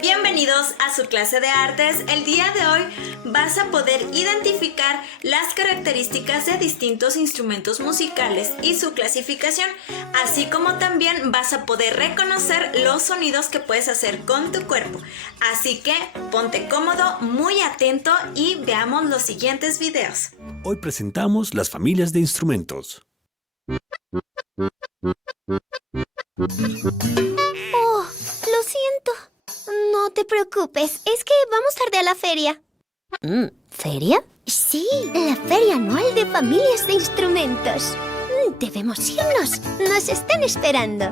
Bienvenidos a su clase de artes. El día de hoy vas a poder identificar las características de distintos instrumentos musicales y su clasificación, así como también vas a poder reconocer los sonidos que puedes hacer con tu cuerpo. Así que ponte cómodo, muy atento y veamos los siguientes videos. Hoy presentamos las familias de instrumentos. Oh, lo siento. No te preocupes, es que vamos tarde a la feria. ¿Feria? Sí, la feria anual de familias de instrumentos. Debemos irnos. Nos están esperando.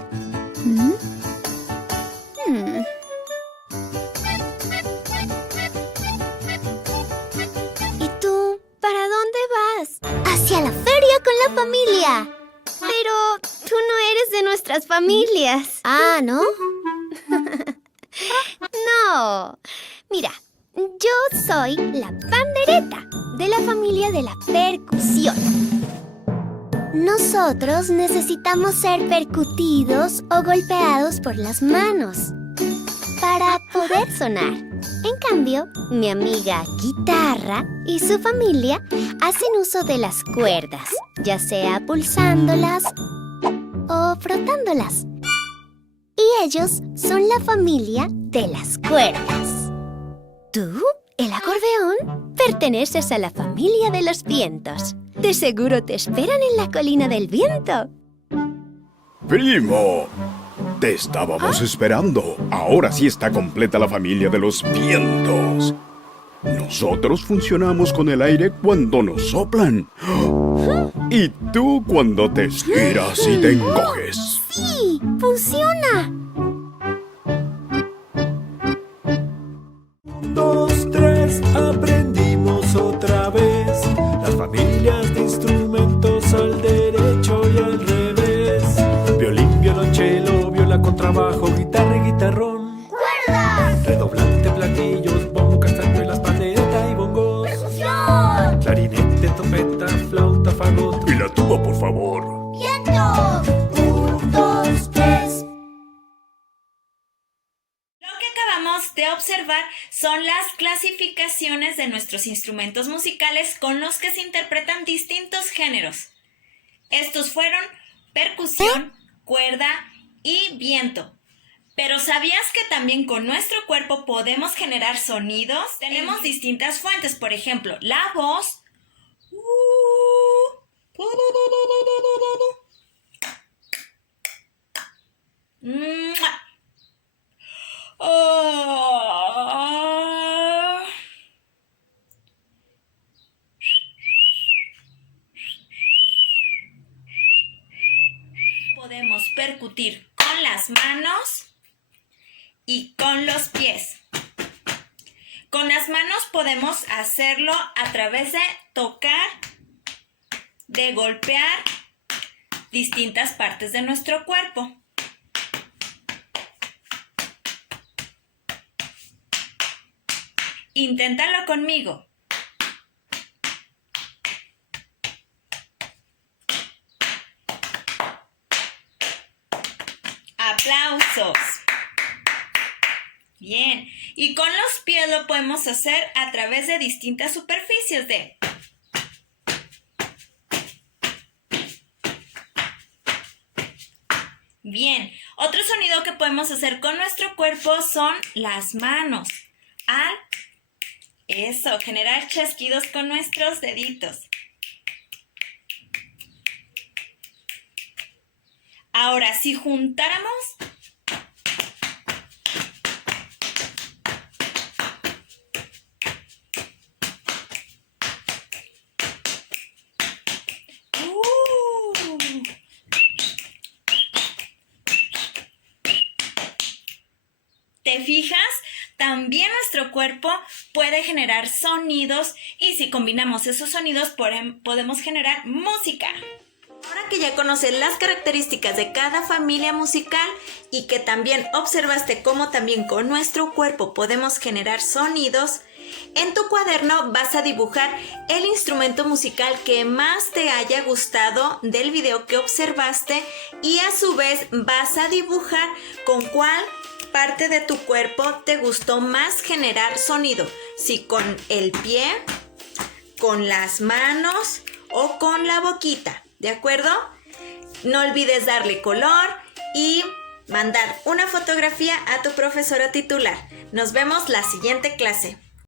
¿Y tú? ¿Para dónde vas? Hacia la feria con la familia. Pero tú no eres de nuestras familias. Ah, ¿no? No. Mira, yo soy la pandereta, de la familia de la percusión. Nosotros necesitamos ser percutidos o golpeados por las manos para poder sonar. En cambio, mi amiga guitarra y su familia hacen uso de las cuerdas, ya sea pulsándolas o frotándolas. Y ellos son la familia de las cuerdas. ¿Tú, el acordeón, perteneces a la familia de los vientos? De seguro te esperan en la colina del viento. ¡Primo! Te estábamos esperando. Ahora sí está completa la familia de los vientos. Nosotros funcionamos con el aire cuando nos soplan. Y tú cuando te estiras y te encoges. ¡Sí! ¡Funciona! 1, 2, 3, aprendimos otra vez las familias de instrumentos al derecho y al revés. Violín, violonchelo, viola, contrabajo, guitarra y guitarrón. ¡Cuerdas! Redoblante, platillos, bombo, castañuelas, pandereta y bongos. ¡Percusión! Clarinete, trompeta, flauta, fagot. Y la tuba, por favor. ¡Vientos! 1, 2, 3. Lo que acabamos de observar son las clasificaciones de nuestros instrumentos musicales con los que se interpretan distintos géneros. Estos fueron percusión, cuerda y viento. Pero ¿sabías que también con nuestro cuerpo podemos generar sonidos? Tenemos distintas fuentes, por ejemplo, la voz. Podemos percutir con las manos y con los pies. Con las manos podemos hacerlo a través de tocar, de golpear distintas partes de nuestro cuerpo. Inténtalo conmigo. ¡Aplausos! Bien, y con los pies lo podemos hacer a través de distintas superficies de... Bien, otro sonido que podemos hacer con nuestro cuerpo son las manos. Eso, generar chasquidos con nuestros deditos. Ahora, si juntáramos ¿te fijas? También nuestro cuerpo puede generar sonidos y si combinamos esos sonidos podemos generar música. Ahora que ya conoces las características de cada familia musical y que también observaste cómo también con nuestro cuerpo podemos generar sonidos, en tu cuaderno vas a dibujar el instrumento musical que más te haya gustado del video que observaste y a su vez vas a dibujar con cuál parte de tu cuerpo te gustó más generar sonido? Si con el pie, con las manos o con la boquita, ¿de acuerdo? No olvides darle color y mandar una fotografía a tu profesora titular. Nos vemos la siguiente clase.